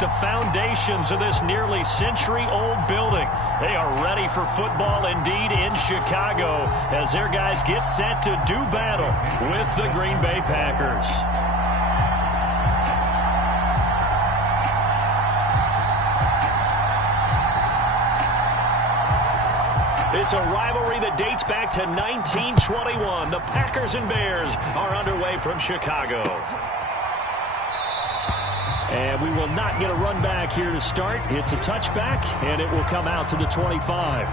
the foundations of this nearly century-old building. They are ready for football indeed in Chicago as their guys get set to do battle with the Green Bay Packers. It's a rivalry that dates back to 1921. The Packers and Bears are underway from Chicago. And we will not get a run back here to start. It's a touchback, and it will come out to the 25.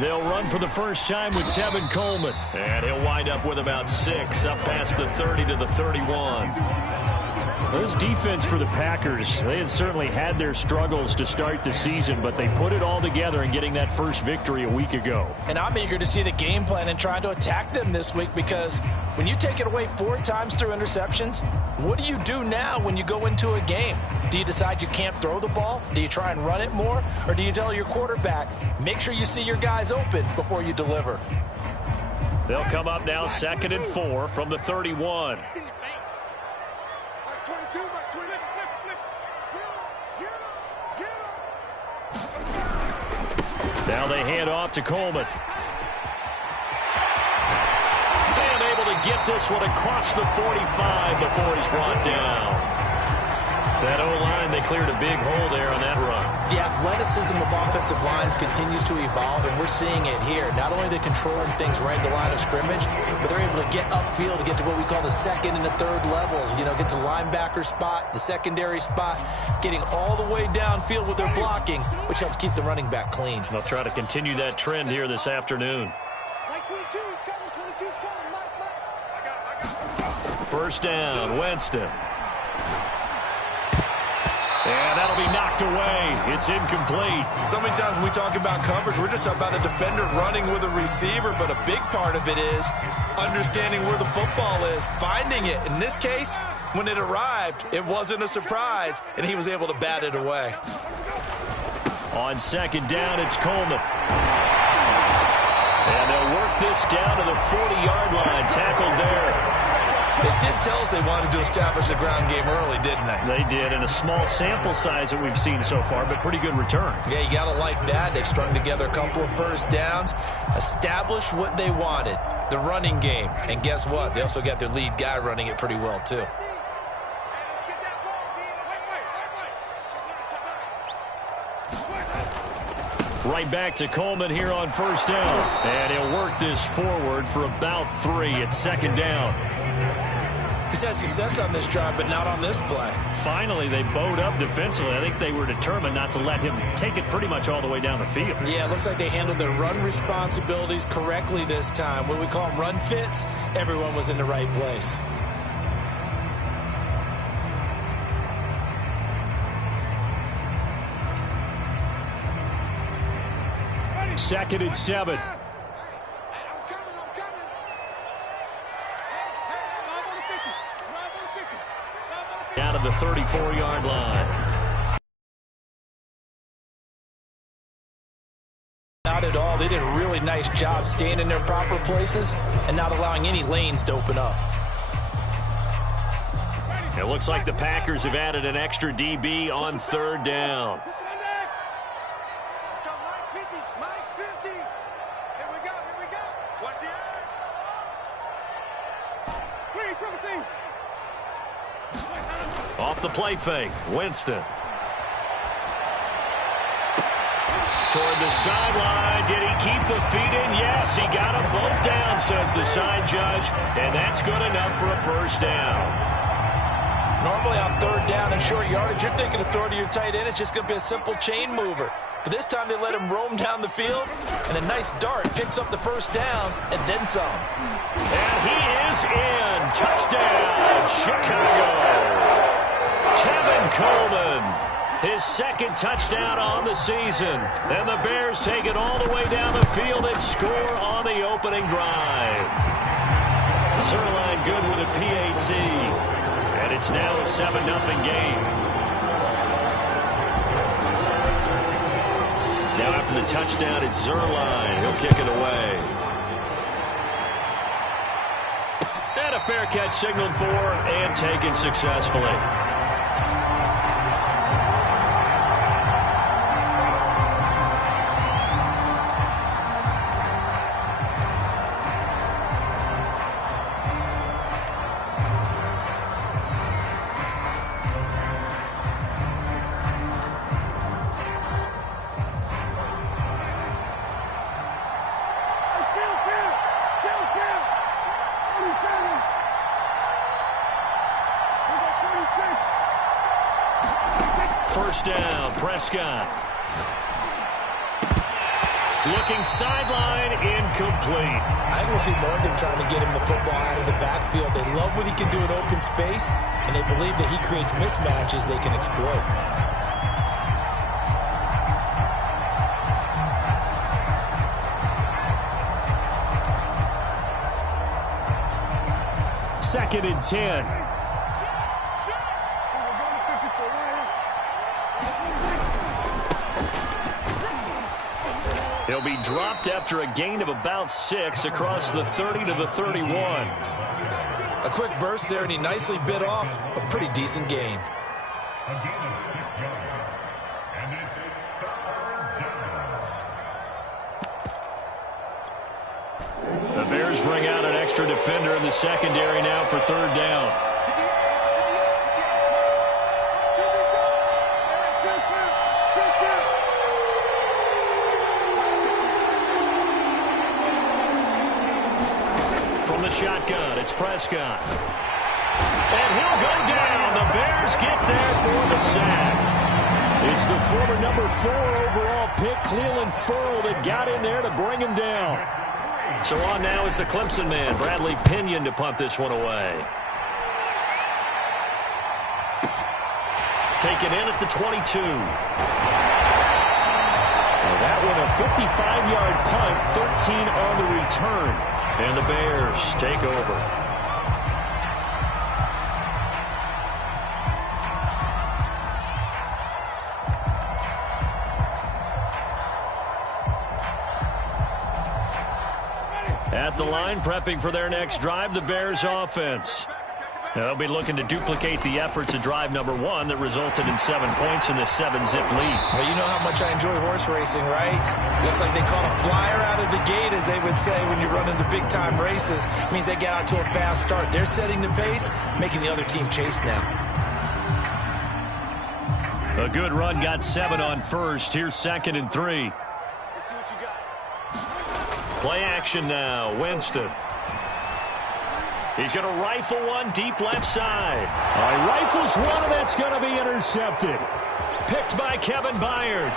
They'll run for the first time with Tevin Coleman. And he'll wind up with about 6 up past the 30 to the 31. This defense for the Packers, they had certainly had their struggles to start the season, but they put it all together in getting that first victory a week ago. And I'm eager to see the game plan and trying to attack them this week, because when you take it away 4 times through interceptions, what do you do now when you go into a game? Do you decide you can't throw the ball? Do you try and run it more? Or do you tell your quarterback, make sure you see your guys open before you deliver? They'll come up now 2nd and 4 from the 31. Now they hand off to Coleman. And able to get this one across the 45 before he's brought down. That O-line, they cleared a big hole there on that run. The athleticism of offensive lines continues to evolve, and we're seeing it here. Not only are they controlling things right at the line of scrimmage, but they're able to get upfield to get to what we call the 2nd and the 3rd levels. You know, get to linebacker spot, the secondary spot, getting all the way downfield with their blocking, which helps keep the running back clean. They'll try to continue that trend here this afternoon. First down, Winston. And that'll be knocked away. It's incomplete. So many times when we talk about coverage, we're just about a defender running with a receiver, but a big part of it is understanding where the football is, finding it. In this case, when it arrived, it wasn't a surprise, and he was able to bat it away. On 2nd down, it's Coleman. And they'll work this down to the 40-yard line. Tackled there. They did tell us they wanted to establish the ground game early, didn't they? They did, in a small sample size that we've seen so far, but pretty good return. Yeah, you got to like that. They've strung together a couple of first downs, established what they wanted, the running game. And guess what? They also got their lead guy running it pretty well, too. Right back to Coleman here on first down. And he'll work this forward for about 3 at 2nd down. He's had success on this drive, but not on this play. Finally, they bowed up defensively. I think they were determined not to let him take it pretty much all the way down the field. Yeah, it looks like they handled their run responsibilities correctly this time. What we call them run fits, everyone was in the right place. Second and 7. Down to the 34-yard line. Not at all. They did a really nice job staying in their proper places and not allowing any lanes to open up. It looks like the Packers have added an extra DB on 3rd down. Off the play fake, Winston. Toward the sideline. Did he keep the feet in? Yes, he got them both down, says the side judge. And that's good enough for a first down. Normally on 3rd down and short yardage, you're thinking of throwing to your tight end. It's just going to be a simple chain mover. But this time they let him roam down the field, and a nice dart picks up the first down and then some. And he is in. Touchdown, Chicago. Tevin Coleman, his second touchdown on the season. And the Bears take it all the way down the field and score on the opening drive. Zerline good with a PAT. And it's now a 7-0 game. Now after the touchdown, it's Zerline. He'll kick it away. And a fair catch signaled for and taken successfully. First down, Prescott. Looking sideline, incomplete. I think we'll see more of them trying to get him the football out of the backfield. They love what he can do in open space, and they believe that he creates mismatches they can exploit. Second and 10. He'll be dropped after a gain of about 6 across the 30 to the 31. A quick burst there, and he nicely bit off a pretty decent gain. The Bears bring out an extra defender in the secondary now for third down. From the shotgun, it's Prescott. And he'll go down. The Bears get there for the sack. It's the former number 4 overall pick, Cleveland Ferrell, that got in there to bring him down. So on now is the Clemson man, Bradley Pinion, to punt this one away. Taken in at the 22. Well, that one a 55-yard punt, 13 on the return. And the Bears take over. At the line, prepping for their next drive, the Bears offense. They'll be looking to duplicate the efforts of drive number 1 that resulted in 7 points in this 7-zip lead. Well, you know how much I enjoy horse racing, right? Looks like they caught a flyer out of the gate, as they would say when you're running the big-time races. It means they get out to a fast start. They're setting the pace, making the other team chase now. A good run, got 7 on first. Here's 2nd and 3. Play action now, Winston. He's going to rifle one deep left side. Rifles one, and that's going to be intercepted. Picked by Kevin Byard.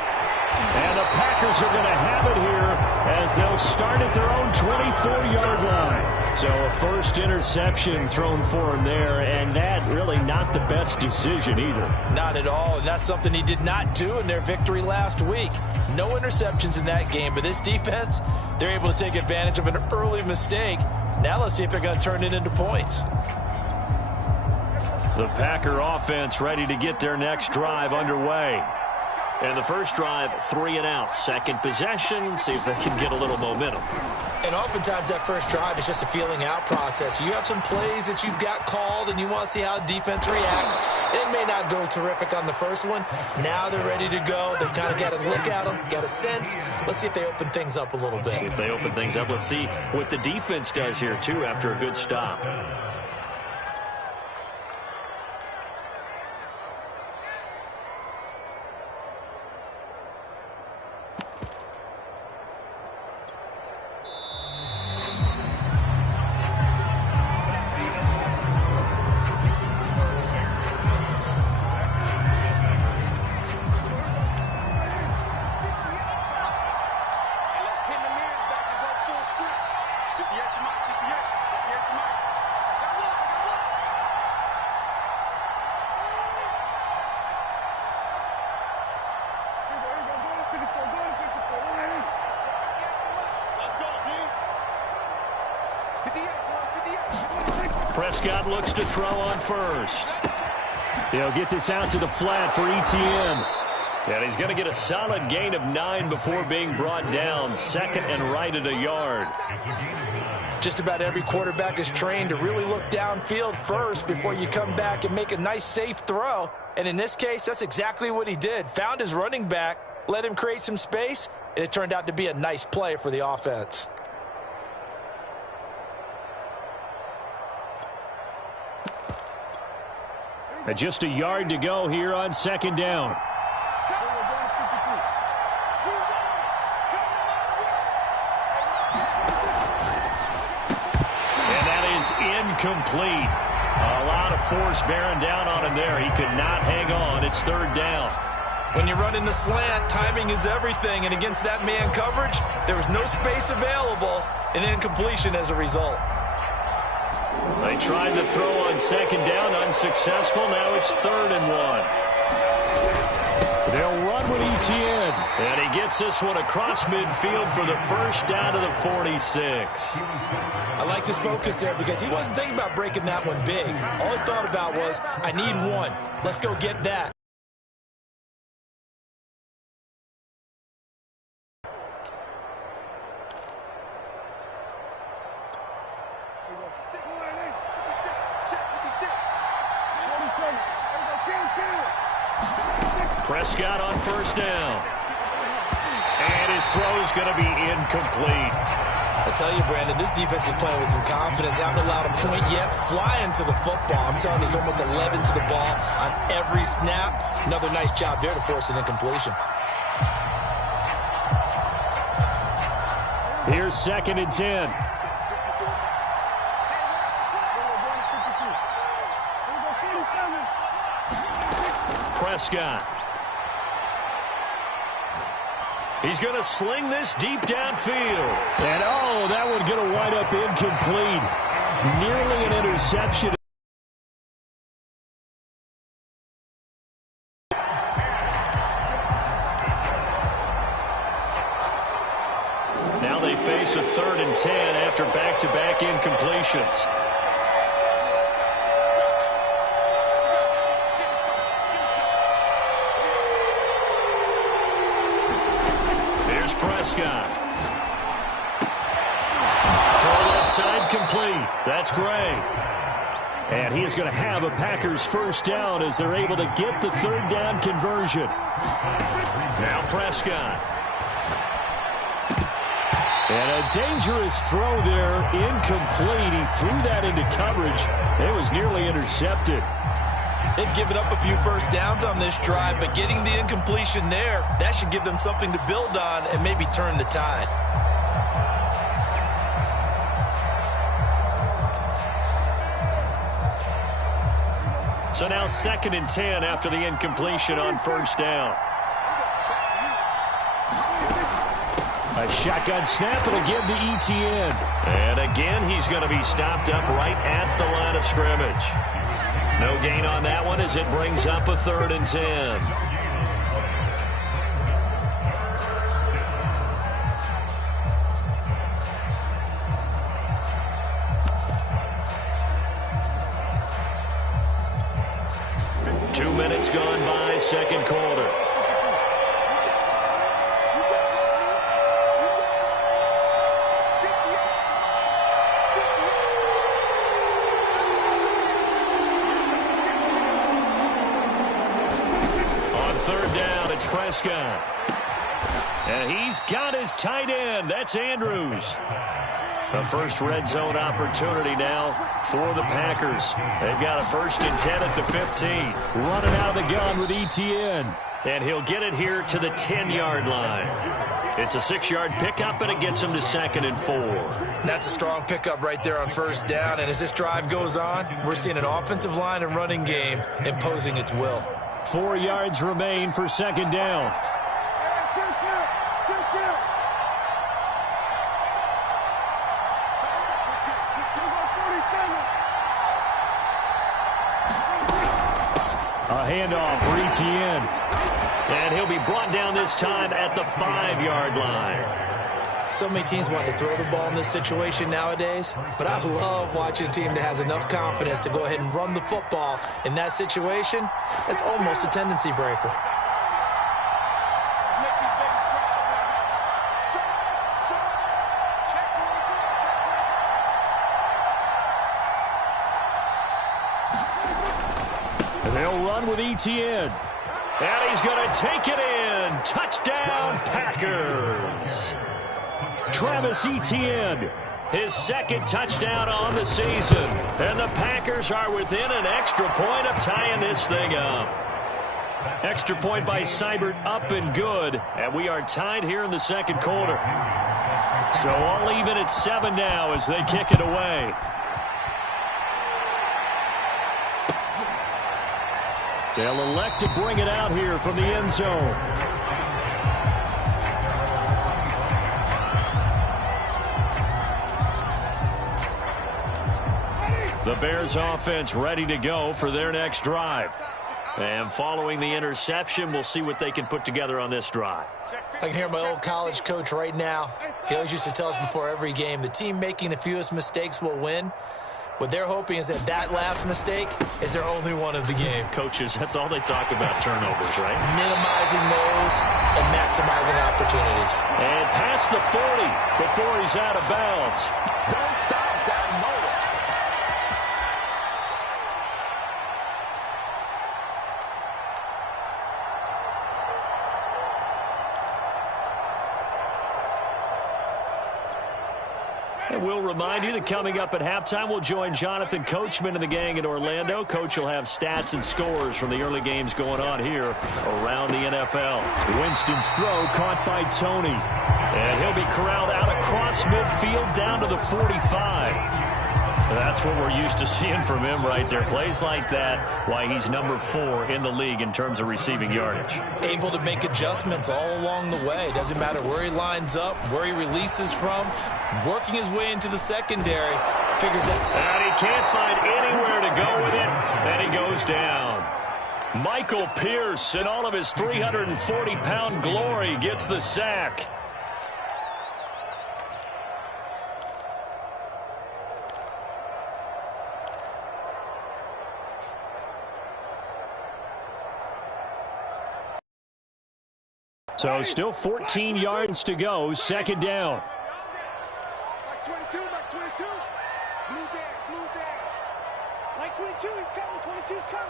And the Packers are going to have it here as they'll start at their own 24-yard line. So a first interception thrown for him there, and that really not the best decision either. Not at all, and that's something he did not do in their victory last week. No interceptions in that game, but this defense, they're able to take advantage of an early mistake. Now let's see if they're going to turn it into points. The Packer offense ready to get their next drive underway. And the first drive, 3 and out. Second possession, see if they can get a little momentum. And oftentimes that first drive is just a feeling out process. You have some plays that you've got called and you want to see how defense reacts. It may not go terrific on the first one. Now they're ready to go. They've kind of got to look at them, got a sense. Let's see if they open things up a little bit. See if they open things up. Let's see what the defense does here, too, after a good stop. Prescott looks to throw on first. He'll get this out to the flat for ETN. And he's going to get a solid gain of 9 before being brought down. Second and right at a yard. Just about every quarterback is trained to really look downfield first before you come back and make a nice, safe throw. And in this case, that's exactly what he did. Found his running back, let him create some space, and it turned out to be a nice play for the offense. And just a yard to go here on second down. And that is incomplete. A lot of force bearing down on him there. He could not hang on. It's third down. When you run in the slant, timing is everything. And against that man coverage, there was no space available, and incompletion as a result. They tried to throw on second down, unsuccessful. Now it's third and 1. They'll run with ETN. And he gets this one across midfield for the first down to the 46. I like his focus there because he wasn't thinking about breaking that one big. All he thought about was, I need one. Let's go get that. Prescott on first down. And his throw is going to be incomplete. I tell you, Brandon, this defense is playing with some confidence. Haven't allowed a point yet. Flying to the football. I'm telling you, there's almost 11 to the ball on every snap. Another nice job there to force an incompletion. Here's second and 10. Prescott. He's going to sling this deep downfield. And, oh, that one's going to wind up incomplete. Nearly an interception. Now they face a third and 10 after back-to-back incompletions. Prescott. Throw left side complete. That's Gray. And he is going to have a Packers first down as they're able to get the third down conversion. Now Prescott. And a dangerous throw there, incomplete. He threw that into coverage. It was nearly intercepted. They've given up a few first downs on this drive, but getting the incompletion there, that should give them something to build on and maybe turn the tide. So now second and 10 after the incompletion on first down. A shotgun snap and again to ETN. And again, he's going to be stopped up right at the line of scrimmage. No gain on that one as it brings up a third and 10. Two minutes gone by, second quarter. Prescott. And he's got his tight end. That's Andrews. The first red zone opportunity now for the Packers. They've got a first and 10 at the 15. Running out of the gun with ETN. And he'll get it here to the 10-yard line. It's a 6-yard pickup, and it gets him to second and 4. That's a strong pickup right there on first down. And as this drive goes on, we're seeing an offensive line and running game imposing its will. 4 yards remain for second down. A handoff for ETN. And he'll be brought down this time at the 5-yard line. So many teams want to throw the ball in this situation nowadays, but I love watching a team that has enough confidence to go ahead and run the football. In that situation, that's almost a tendency breaker. They'll run with Etienne. And he's going to take it in. Touchdown, Packers. Travis Etienne, his second touchdown on the season. And the Packers are within an extra point of tying this thing up. Extra point by Seibert, up and good. And we are tied here in the second quarter. So all even at 7 now as they kick it away. They'll elect to bring it out here from the end zone. The Bears offense ready to go for their next drive. And following the interception, we'll see what they can put together on this drive. I can hear my old college coach right now. He always used to tell us before every game, the team making the fewest mistakes will win. What they're hoping is that last mistake is their only one of the game. Coaches, that's all they talk about, turnovers, right? Minimizing those and maximizing opportunities. And past the 40 before he's out of bounds. Don't stop that motor. And we'll remind you that coming up at halftime, we'll join Jonathan Coachman and the gang in Orlando. Coach will have stats and scores from the early games going on here around the NFL. Winston's throw caught by Tony. And he'll be corralled out across midfield down to the 45. That's what we're used to seeing from him right there. Plays like that, why he's number 4 in the league in terms of receiving yardage. Able to make adjustments all along the way. Doesn't matter where he lines up, where he releases from. Working his way into the secondary. Figures out. And he can't find anywhere to go with it. And he goes down. Michael Pierce, in all of his 340-pound glory, gets the sack. So still 14 yards to go, second down. Like 22, like 22. Blue down. Like 22, he's coming, 22's coming.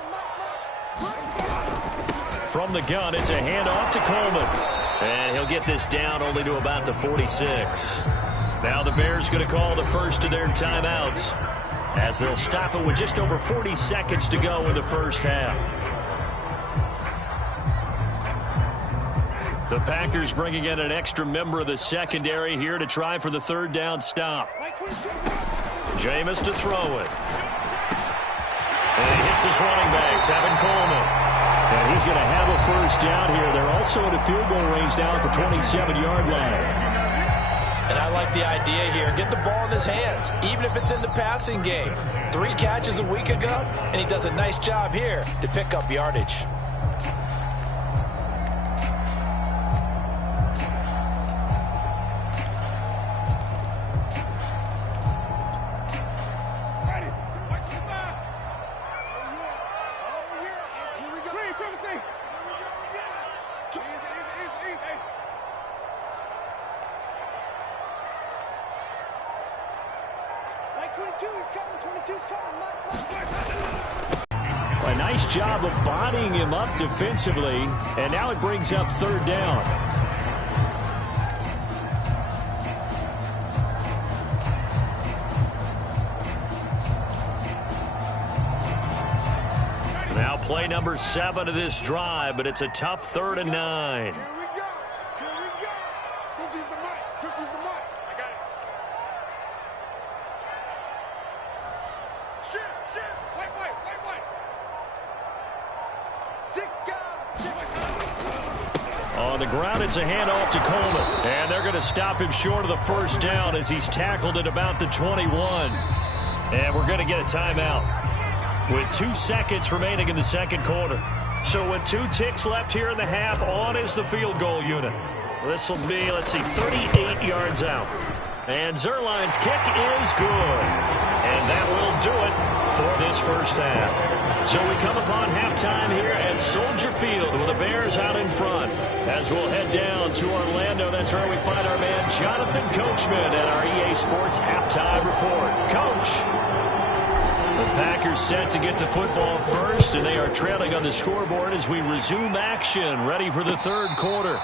From the gun, it's a handoff to Coleman. And he'll get this down only to about the 46. Now the Bears going to call the first of their timeouts as they'll stop it with just over 40 seconds to go in the first half. The Packers bringing in an extra member of the secondary here to try for the third down stop. Jameis to throw it. And he hits his running back, Tevin Coleman. And he's going to have a first down here. They're also in a field goal range down at the 27-yard line. And I like the idea here. Get the ball in his hands, even if it's in the passing game. 3 catches a week ago, and he does a nice job here to pick up yardage. A nice job of bodying him up defensively, and now it brings up third down. Now play number 7 of this drive, but it's a tough 3rd and 9. Here we go. 50's the mic. 50's the mic. I got it. Shit. White. 6 guys. On the ground, it's a handoff to Coleman. And they're going to stop him short of the first down as he's tackled at about the 21. And we're going to get a timeout with 2 seconds remaining in the second quarter. So with 2 ticks left here in the half, on is the field goal unit. This will be, let's see, 38 yards out. And Zerline's kick is good. And that will do it for this first half. So we come upon halftime here at Soldier Field with the Bears out in front. As we'll head down to Orlando, that's where we find our man Jonathan Coachman at our EA Sports Halftime Report. Coach. The Packers set to get the football first, and they are trailing on the scoreboard as we resume action, ready for the third quarter.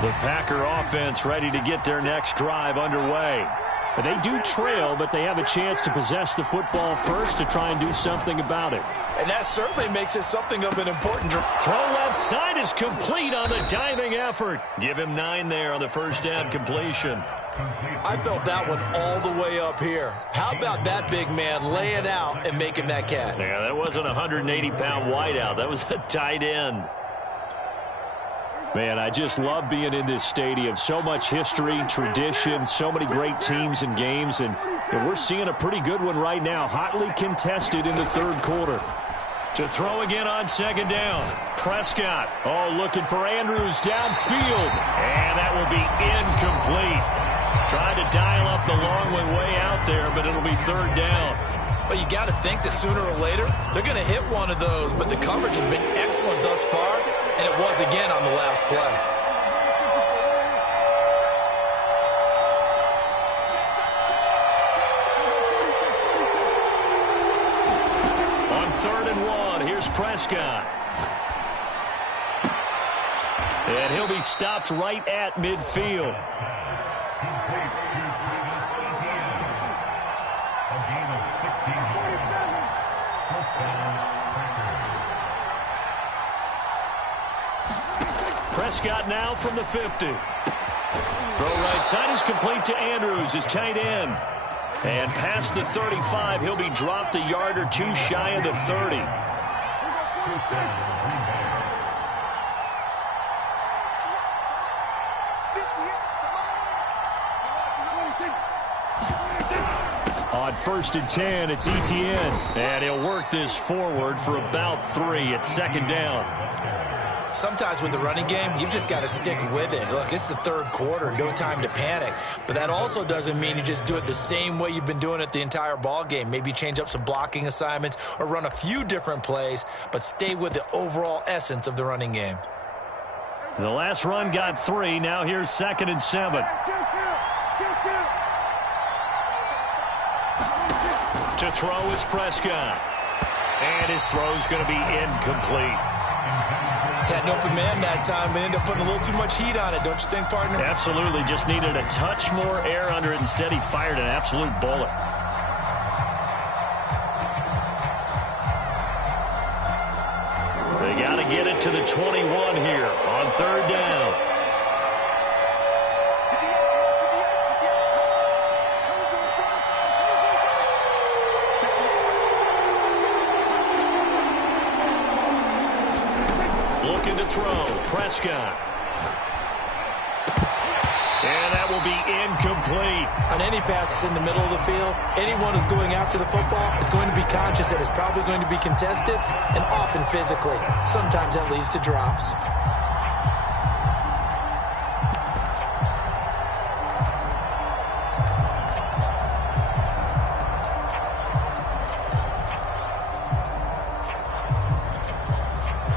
The Packer offense ready to get their next drive underway. They do trail, but they have a chance to possess the football first to try and do something about it. And that certainly makes it something of an important drive. Throw left side is complete on the diving effort. Give him 9 there on the first down completion. I felt that one all the way up here. How about that big man laying out and making that catch? Yeah, that wasn't a 180-pound wideout. That was a tight end. Man, I just love being in this stadium. So much history, tradition, so many great teams and games, and we're seeing a pretty good one right now, hotly contested in the third quarter. To throw again on second down, Prescott. Oh, looking for Andrews downfield, and that will be incomplete. Trying to dial up the long one way out there, but it'll be third down. But you got to think that sooner or later, they're going to hit one of those, but the coverage has been excellent thus far, and it was again on the last play. On 3rd and 1, here's Prescott. And he'll be stopped right at midfield. Prescott now from the 50. Throw right side is complete to Andrews, his tight end. And past the 35, he'll be dropped a yard or two shy of the 30. On 1st and 10, it's ETN. And he'll work this forward for about 3 at second down. Sometimes with the running game, you've just got to stick with it. Look, it's the third quarter, no time to panic. But that also doesn't mean you just do it the same way you've been doing it the entire ball game. Maybe change up some blocking assignments or run a few different plays, but stay with the overall essence of the running game. The last run got 3. Now here's 2nd and 7. To throw is Prescott. And his throw's going to be incomplete. Had an open man that time, but ended up putting a little too much heat on it, don't you think, partner? Absolutely. Just needed a touch more air under it. Instead, he fired an absolute bullet. They got to get it to the 21 here on 3rd down. Looking to throw, Prescott. And that will be incomplete. On any passes in the middle of the field, anyone who's going after the football is going to be conscious that it's probably going to be contested and often physically. Sometimes that leads to drops.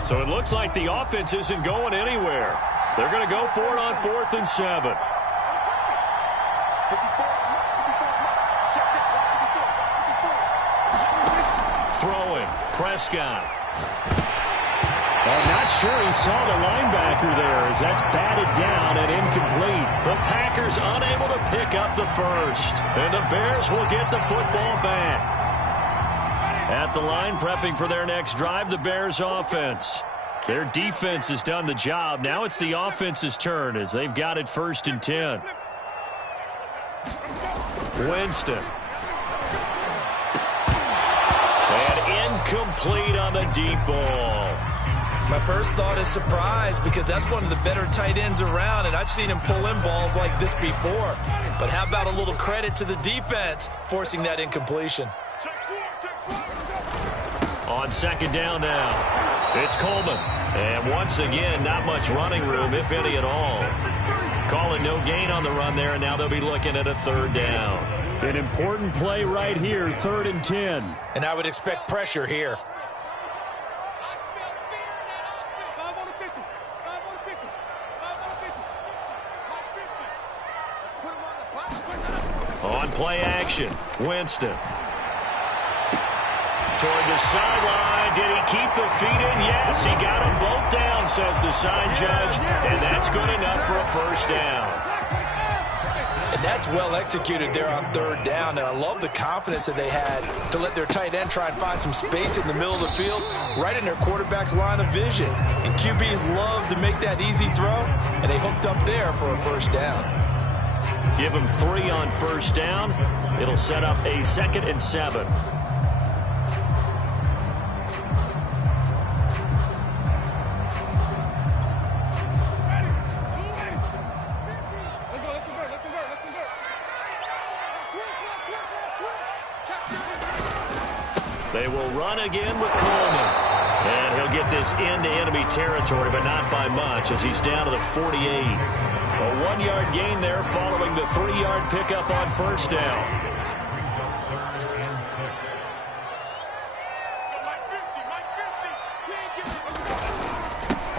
So it looks like the offense isn't going anywhere. They're going to go for it on 4th and 7. Throwing, Prescott. I'm not sure he saw the linebacker there as that's batted down and incomplete. The Packers unable to pick up the first. And the Bears will get the football back. At the line, prepping for their next drive, the Bears offense. Their defense has done the job. Now it's the offense's turn as they've got it 1st and 10. Winston. And incomplete on the deep ball. My first thought is surprise because that's one of the better tight ends around, and I've seen him pull in balls like this before. But how about a little credit to the defense forcing that incompletion? On second down now, it's Coleman. And once again, not much running room, if any at all. Calling no gain on the run there, and now they'll be looking at a third down. An important play right here, 3rd and 10. And I would expect pressure here. On play action, Winston. Toward the sideline. Did he keep the feet in? Yes, he got them both down, says the sign judge. And that's good enough for a first down. And that's well executed there on 3rd down. And I love the confidence that they had to let their tight end try and find some space in the middle of the field, right in their quarterback's line of vision. And QBs love to make that easy throw, and they hooked up there for a first down. Give him 3 on first down. It'll set up a 2nd and 7. They will run again with Coleman. And he'll get this into enemy territory, but not by much as he's down to the 48. A 1-yard gain there following the 3-yard pickup on first down.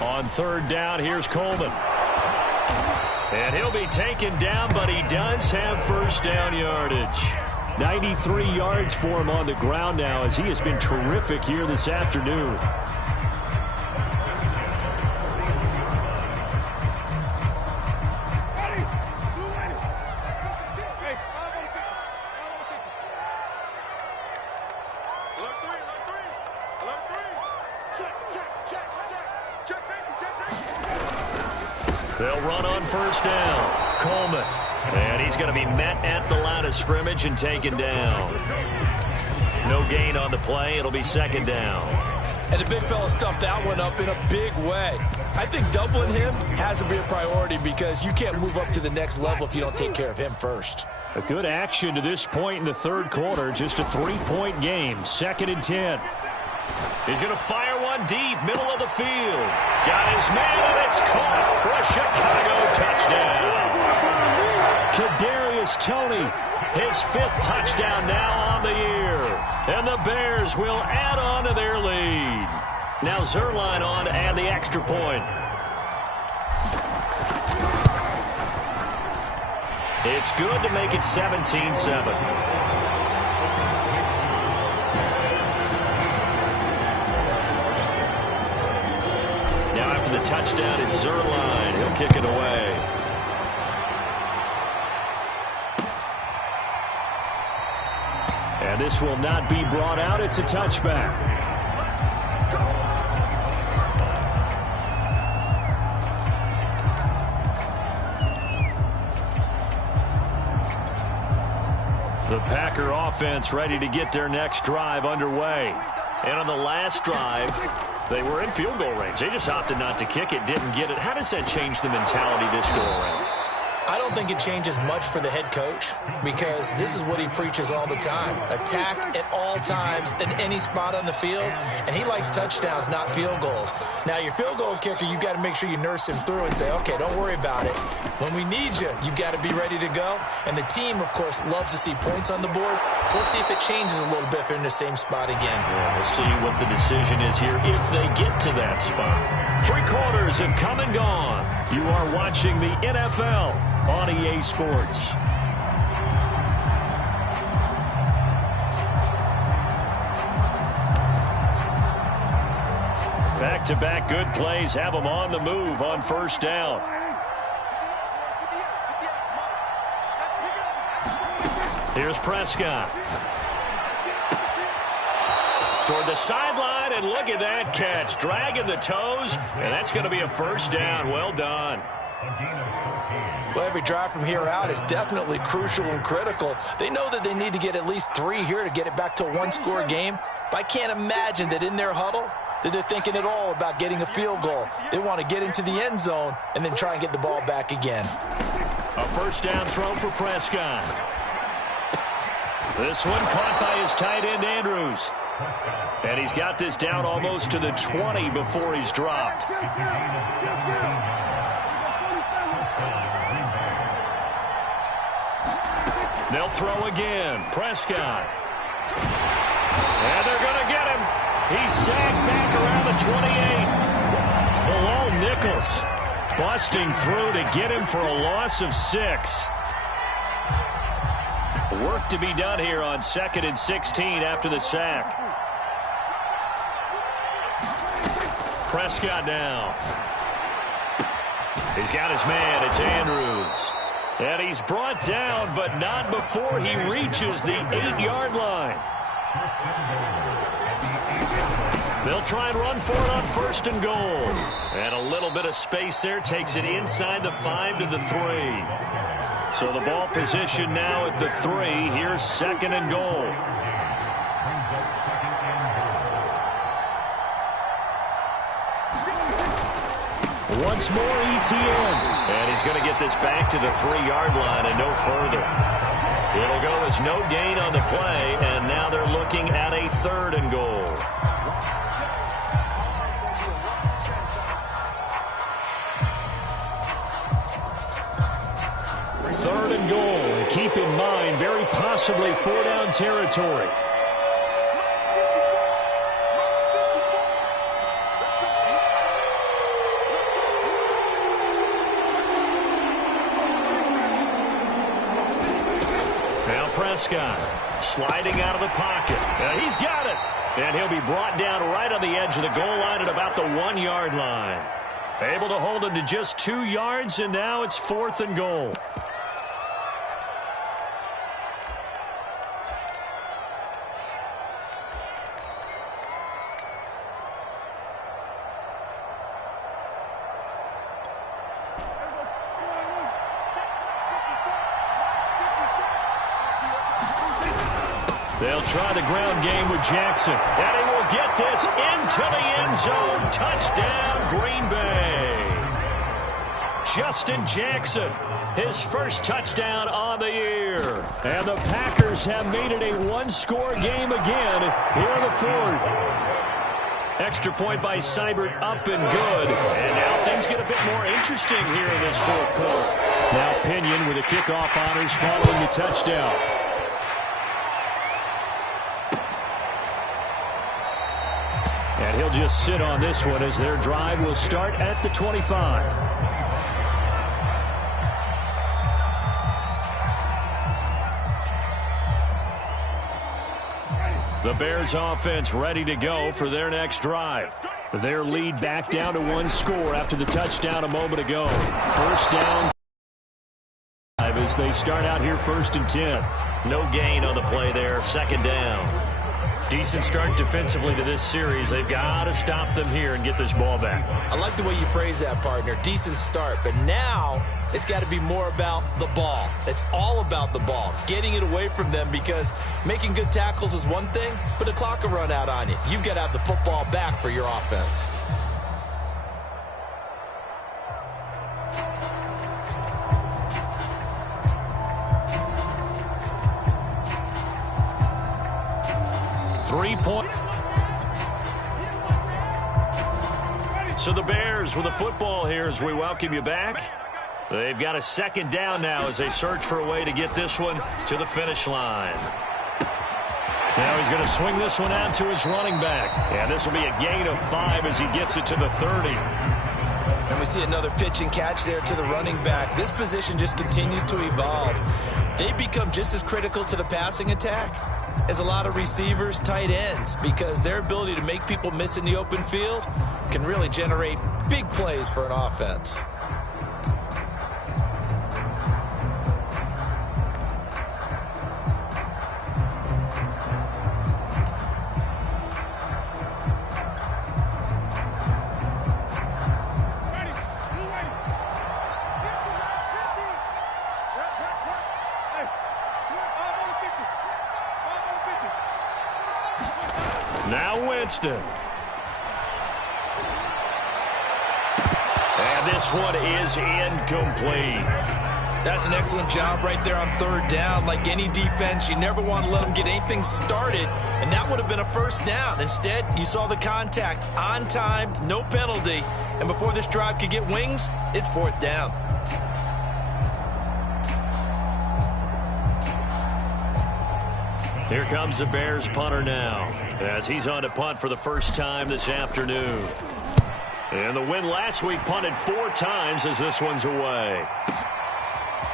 On 3rd down, here's Coleman. And he'll be taken down, but he does have first down yardage. 93 yards for him on the ground now as he has been terrific here this afternoon. They'll run on first down. Coleman. And he's going to be met at the line of scrimmage and taken down. No gain on the play. It'll be 2nd down. And the big fella stuffed that one up in a big way. I think doubling him has to be a priority because you can't move up to the next level if you don't take care of him first. A good action to this point in the 3rd quarter. Just a 3-point game. 2nd and 10. He's going to fire one deep, middle of the field. Got his man, and it's caught for a Chicago touchdown. Kadarius Toney, his 5th touchdown now on the year. And the Bears will add on to their lead. Now Zerline on to add the extra point. It's good to make it 17-7. Now after the touchdown, it's Zerline. He'll kick it away. And this will not be brought out. It's a touchback. The Packer offense ready to get their next drive underway. And on the last drive, they were in field goal range. They just opted not to kick it, didn't get it. How does that change the mentality this go around? I don't think it changes much for the head coach because this is what he preaches all the time. Attack at all times in any spot on the field, and he likes touchdowns, not field goals. Now, your field goal kicker, you got to make sure you nurse him through and say, okay, don't worry about it. When we need you, you've got to be ready to go. And the team, of course, loves to see points on the board. So let's see if it changes a little bit if they're in the same spot again. Yeah, we'll see what the decision is here if they get to that spot. 3 quarters have come and gone. You are watching the NFL on EA Sports. Back-to-back good plays have them on the move on first down. Here's Prescott. Toward the sideline, and look at that catch. Dragging the toes, and that's going to be a first down. Well done. Well, every drive from here out is definitely crucial and critical. They know that they need to get at least 3 here to get it back to a 1-score game. But I can't imagine that in their huddle, that they're thinking at all about getting a field goal. They want to get into the end zone and then try and get the ball back again. A first down throw for Prescott. This one caught by his tight end, Andrews. And he's got this down almost to the 20 before he's dropped. They'll throw again. Prescott. And they're going to get him. He's sacked back around the 28. Bilal Nichols busting through to get him for a loss of 6. Work to be done here on 2nd and 16 after the sack. Prescott now. He's got his man. It's Andrews. And he's brought down, but not before he reaches the 8-yard line. They'll try and run for it on 1st and goal. And a little bit of space there takes it inside the 5 to the 3. So the ball position now at the 3. Here's 2nd and goal. Once more, ETN. And he's going to get this back to the 3-yard line and no further. It'll go as no gain on the play, and now they're looking at a 3rd and goal. Third and goal. And keep in mind, very possibly 4-down territory. Now Prescott sliding out of the pocket. He's got it. And he'll be brought down right on the edge of the goal line at about the 1-yard line. Able to hold him to just 2 yards, and now it's 4th and goal. They'll try the ground game with Jackson. And he will get this into the end zone. Touchdown, Green Bay. Justin Jackson, his first touchdown on the year. And the Packers have made it a 1-score game again here in the 4th. Extra point by Seibert up and good. And now things get a bit more interesting here in this 4th quarter. Now Pinion with the kickoff honors following the touchdown. And he'll just sit on this one as their drive will start at the 25. The Bears offense ready to go for their next drive. Their lead back down to 1 score after the touchdown a moment ago. First down as they start out here 1st and 10. No gain on the play there. 2nd down. Decent start defensively to this series. They've got to stop them here and get this ball back. I like the way you phrase that, partner. Decent start, but now it's got to be more about the ball. It's all about the ball, getting it away from them, because making good tackles is one thing, but the clock will run out on you. You've got to have the football back for your offense. Three-point. So the Bears with the football here as we welcome you back. They've got a 2nd down now as they search for a way to get this one to the finish line. Now he's going to swing this one out to his running back. And this will be a gain of 5 as he gets it to the 30. And we see another pitch and catch there to the running back. This position just continues to evolve. They become just as critical to the passing attack as a lot of receivers, tight ends, because their ability to make people miss in the open field can really generate big plays for an offense. Now Winston. And this one is incomplete. That's an excellent job right there on third down. Like any defense, you never want to let them get anything started, and that would have been a first down. Instead, you saw the contact on time, no penalty, and before this drive could get wings, it's fourth down. Here comes the Bears punter now, as he's on to punt for the first time this afternoon. And the win last week punted 4 times as this one's away.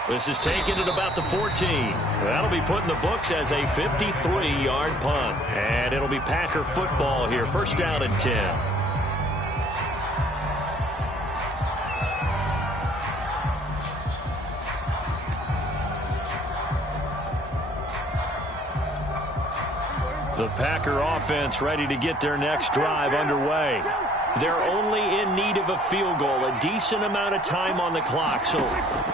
This is taken at about the 14. That'll be put in the books as a 53-yard punt. And it'll be Packer football here. First down and 10. The Packer offense ready to get their next drive underway. They're only in need of a field goal, a decent amount of time on the clock. So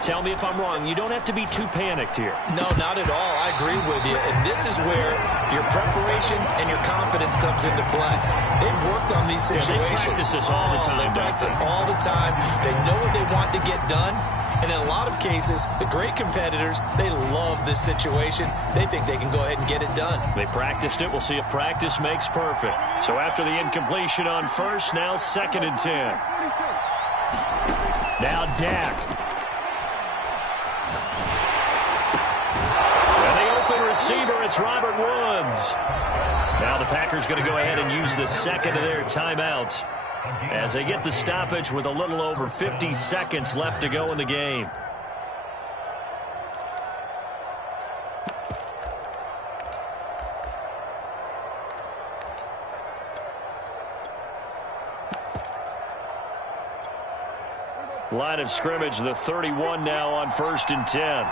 tell me if I'm wrong. You don't have to be too panicked here. No, not at all. I agree with you. And this is where your preparation and your confidence comes into play. They've worked on these situations. They practice this all the time. They practice it all the time. They know what they want to get done. And in a lot of cases, the great competitors, they love this situation. They think they can go ahead and get it done. They practiced it. We'll see if practice makes perfect. So after the incompletion on first, now second and 10. Now Dak. And the open receiver, it's Robert Woods. Now the Packers going to go ahead and use the second of their timeouts as they get the stoppage with a little over 50 seconds left to go in the game. Line of scrimmage, the 31 now on first and 10.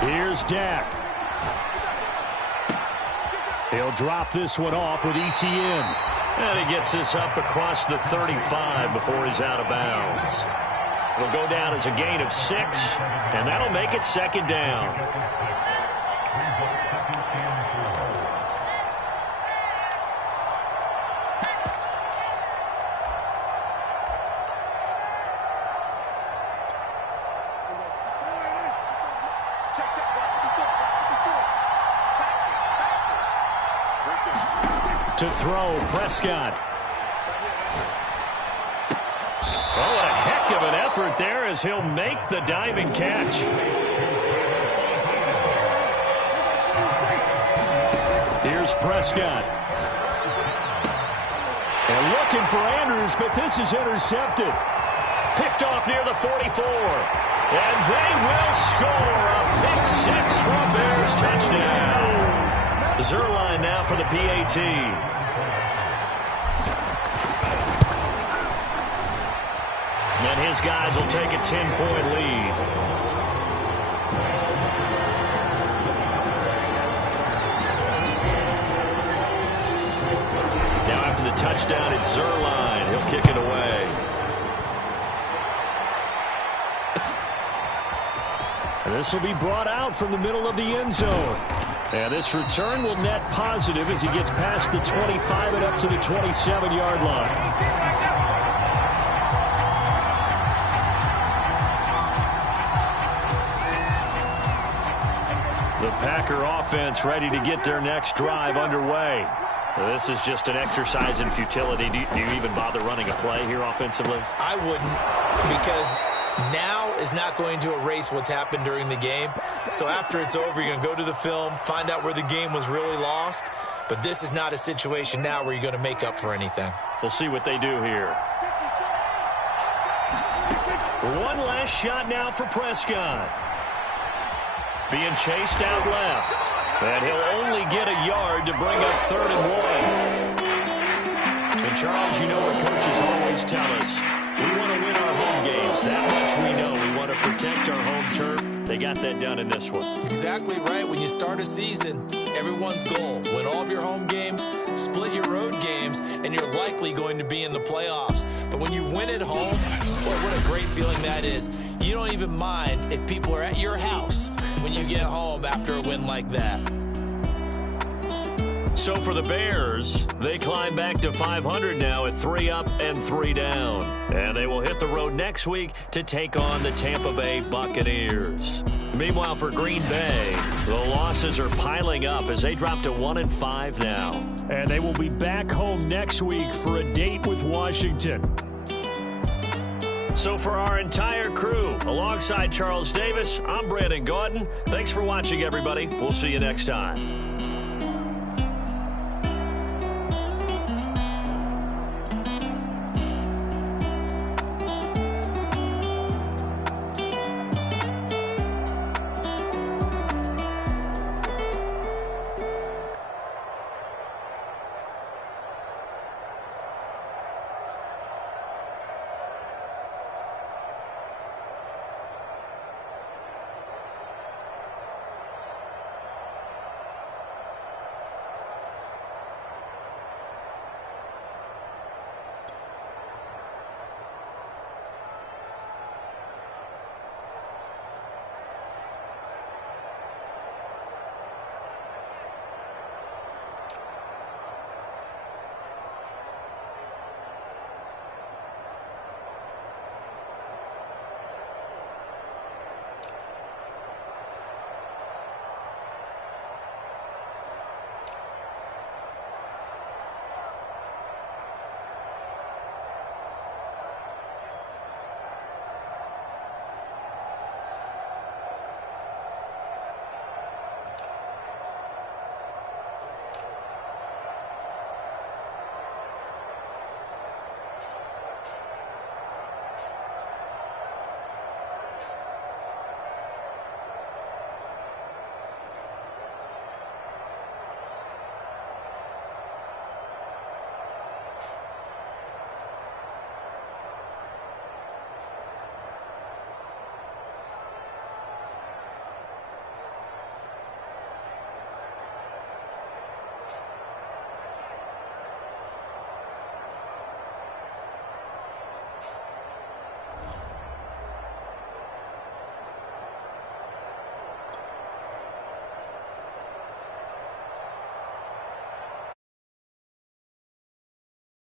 Here's Dak. He'll drop this one off with ETN. And he gets this up across the 35 before he's out of bounds. It'll go down as a gain of 6, and that'll make it second down. To throw, Prescott. Oh, what a heck of an effort there as he'll make the diving catch. Here's Prescott. And looking for Andrews, but this is intercepted. Picked off near the 44. And they will score a pick 6 for a Bears touchdown. Zerline now for the PAT. And his guys will take a 10-point lead. Now after the touchdown, it's Zerline. He'll kick it away. And this will be brought out from the middle of the end zone. And this return will net positive as he gets past the 25 and up to the 27-yard line. The Packer offense ready to get their next drive underway. This is just an exercise in futility. Do you even bother running a play here offensively? I wouldn't, because now is not going to erase what's happened during the game. So after it's over, you're going to go to the film, find out where the game was really lost. But this is not a situation now where you're going to make up for anything. We'll see what they do here. One last shot now for Prescott. Being chased out left. And he'll only get a yard to bring up 3rd and 1. And Charles, you know what coaches always tell us. We want to win our home games. That much we know. We want to protect our home turf. They got that done in this one. Exactly right. When you start a season, everyone's goal, win all of your home games, split your road games, and you're likely going to be in the playoffs. But when you win at home, boy, what a great feeling that is. You don't even mind if people are at your house when you get home after a win like that. So for the Bears, they climb back to 500 now at 3 up and 3 down. And they will hit the road next week to take on the Tampa Bay Buccaneers. Meanwhile, for Green Bay, the losses are piling up as they drop to 1-5 now. And they will be back home next week for a date with Washington. So for our entire crew, alongside Charles Davis, I'm Brandon Gautin. Thanks for watching, everybody. We'll see you next time.